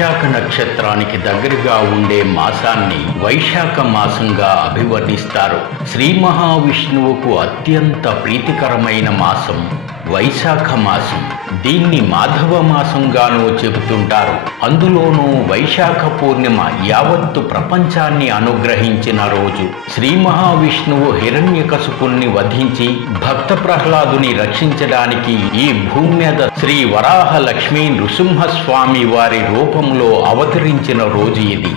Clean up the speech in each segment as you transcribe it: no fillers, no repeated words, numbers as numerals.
విశాఖ నక్షత్రానికి దగ్గరగా ఉండే మాసాన్ని వైశాఖ మాసంగా అభివర్ణిస్తారు. శ్రీ మహావిష్ణువుకు అత్యంత ప్రీతికరమైన మాసం వైశాఖ మాసం. దీన్ని మాధవ మాసంగానూ చెబుతుంటారు. అందులోనూ వైశాఖ పూర్ణిమ యావత్తు ప్రపంచాన్ని అనుగ్రహించిన రోజు. శ్రీ మహావిష్ణువు హిరణ్యకశిపుణ్ణి వధించి భక్త ప్రహ్లాదుని రక్షించడానికి ఈ భూమి మీద శ్రీ వరాహ లక్ష్మీ నృసింహస్వామి వారి రూపంలో అవతరించిన రోజు ఇది.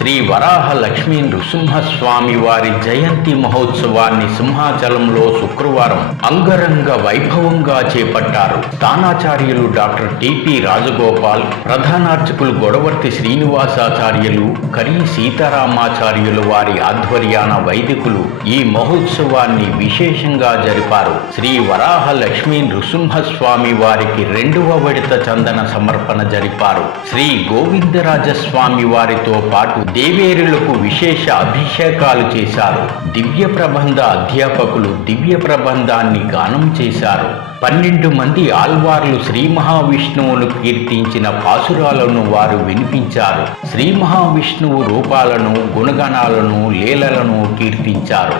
శ్రీ వరాహ లక్ష్మీ నృసింహస్వామి వారి జయంతి మహోత్సవాన్ని సింహాచలంలో శుక్రవారం అంగరంగ వైభవంగా చేపట్టారు. స్థానాచార్యులు డాక్టర్ టిపి రాజగోపాల్, ప్రధానార్చకులు గొడవర్తి శ్రీనివాసాచార్యులు, కరీ సీతారామాచార్యులు వారి ఆధ్వర్యాన వైదికులు ఈ మహోత్సవాన్ని విశేషంగా జరిపారు. శ్రీ వరాహ లక్ష్మీ నృసింహస్వామి వారికి 2వ విడత చందన సమర్పణ జరిపారు. శ్రీ గోవిందరాజస్వామి వారితో పాటు దేవేరులకు విశేష అభిషేకాలు చేశారు. దివ్య ప్రబంధ అధ్యాపకులు దివ్య ప్రబంధాన్ని గానం చేశారు. 12 మంది ఆల్వార్లు శ్రీ మహావిష్ణువును కీర్తించిన పాసురాలను వారు వినిపించారు. శ్రీ మహావిష్ణువు రూపాలను, గుణగణాలను, లీలలను కీర్తించారు.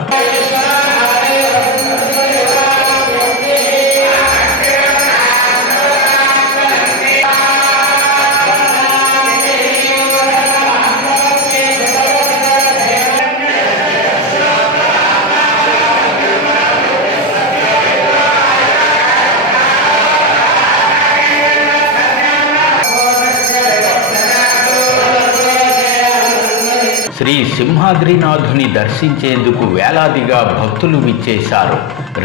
శ్రీ సింహాద్రినాథుని దర్శించేందుకు వేలాదిగా భక్తులు విచ్చేశారు.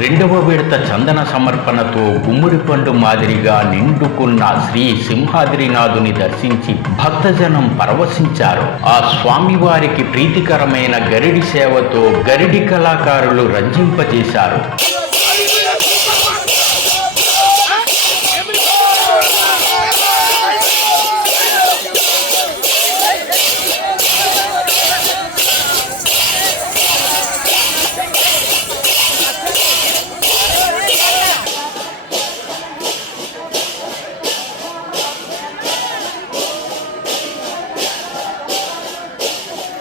2వ విడత చందన సమర్పణతో గుమ్మడి పండు మాదిరిగా నిండుకున్న శ్రీ సింహాద్రినాథుని దర్శించి భక్తజనం పరవశించారు. ఆ స్వామివారికి ప్రీతికరమైన గరిడి సేవతో గరిడి కళాకారులు రంజింపజేశారు.